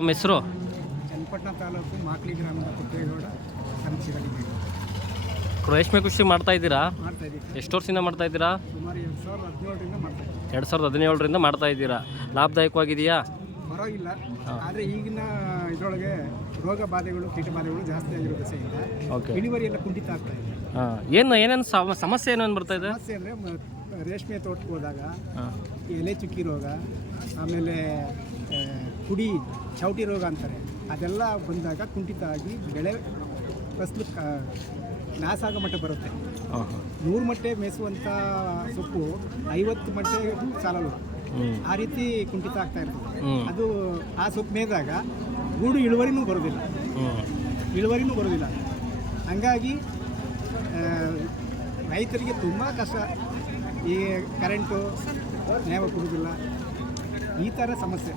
ನಮ್ಮ ಹೆಸರು ಚನ್ನಪಟ್ಟಣ ತಾಲೂಕು ಮಾಕ್ಲಿ ಗ್ರಾಮದ ಪುಟ್ಟೇಗೌಡ ಸಂಚಿಗಳಿಗೆ ರೇಷ್ಮೆ ಕೃಷಿ ಮಾಡ್ತಾ ಇದ್ದೀರಾ? ಮಾಡ್ತಾ ಇದ್ದೀವಿ. ಎಷ್ಟು ವರ್ಷದಿಂದ ಮಾಡ್ತಾ ಇದ್ದೀರಾ? ಸುಮಾರು 2017ರಿಂದ ಮಾಡ್ತಾ ಇದ್ದೀವಿ. 2017ರಿಂದ ಮಾಡ್ತಾ ಇದ್ದೀರಾ. ಲಾಭದಾಯಕವಾಗಿದೆಯಾ? ಪರವಾಗಿಲ್ಲ. ಆದರೆ ಈಗಿನ ಇದರೊಳಗೆ ರೋಗ ಬಾಧೆಗಳು ಕೀಟ ಬಾಧೆಗಳು ಜಾಸ್ತಿ ಆಗಿರೋ ದೆಸೆಯಿಂದ ಇಳುವರಿ ಎಲ್ಲ ಕುಂಠಿತ ಆಗ್ತಾ ಇದೆ. ಏನೇನು ಸಮಸ್ಯೆ ಏನೇನು ಬರ್ತಾ ಇದೆ? ಸಮಸ್ಯೆ ಅಂದರೆ ರೇಷ್ಮೆ ತೋಟಕ್ಕೆ ಹೋದಾಗ ಎಲೆ ಚುಕ್ಕಿ ರೋಗ, ಆಮೇಲೆ ಕುಡಿ ಚೌಟಿ ರೋಗ ಅಂತಾರೆ, ಅದೆಲ್ಲ ಬಂದಾಗ ಕುಂಠಿತ ಆಗಿ ಬೆಳೆ ಫಸಲು ನಾಶ ಆಗೋ ಮಟ್ಟ ಬರುತ್ತೆ. 100 ಮಟ್ಟೆ ಮೇಯಿಸುವಂಥ ಸೊಪ್ಪು 50 ಮಟ್ಟೆ ಸಾಲಲ್ಲ. ಆ ರೀತಿ ಕುಂಠಿತ ಆಗ್ತಾ ಇರ್ತದೆ. ಅದು ಆ ಸೊಪ್ಪು ಮೇಯ್ದಾಗ ಗೂಡು ಇಳುವರಿನೂ ಬರೋದಿಲ್ಲ. ಹಂಗಾಗಿ ರೈತರಿಗೆ ತುಂಬ ಕಷ್ಟ. ಈ ಕರೆಂಟು ನೇವ ಕೊಡೋದಿಲ್ಲ, ಈ ಥರ ಸಮಸ್ಯೆ.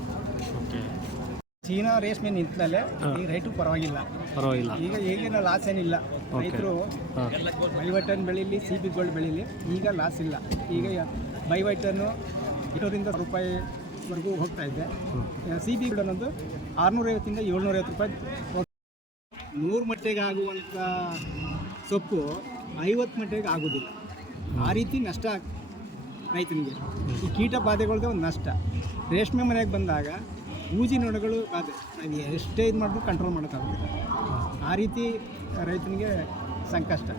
ಚೀನಾ ರೇಷ್ಮೆ ನಿಂತಲೇ ಈಗ ರೈಟು ಪರವಾಗಿಲ್ಲ. ಈಗ ಈಗಿನ ಲಾಸ್ ಏನಿಲ್ಲ. ರೈತರು ಬೈವೈಟನ್ ಬೆಳೀಲಿ, CB ಗೋಲ್ಡ್ ಬೆಳೀಲಿ, ಈಗ ಲಾಸ್ ಇಲ್ಲ. ಈಗ ಬೈವೈಟನ್ನು 200ರಿಂದ ರೂಪಾಯಿವರೆಗೂ ಹೋಗ್ತಾ ಇದೆ. CB ಗೋಲ್ಡ್ ಅನ್ನೋದು 650ರಿಂದ 750 ರೂಪಾಯಿ. 100 ಮಟ್ಟಿಗೆ ಆಗುವಂಥ ಸೊಪ್ಪು 50 ಮಟ್ಟಿಗೆ ಆಗೋದಿಲ್ಲ. ಆ ರೀತಿ ನಷ್ಟ ರೈತನಿಗೆ. ಈ ಕೀಟ ಬಾಧೆಗಳದ್ದು ಒಂದು ನಷ್ಟ. ರೇಷ್ಮೆ ಮನೆಗೆ ಬಂದಾಗ ಊಜಿ ನೊಣಗಳು ಬಾಧೆ, ನಾವು ಎಷ್ಟೇ ಇದು ಮಾಡಿದ್ರು ಕಂಟ್ರೋಲ್ ಮಾಡೋಕ್ಕಾಗೋದಿಲ್ಲ. ಆ ರೀತಿ ರೈತನಿಗೆ ಸಂಕಷ್ಟ.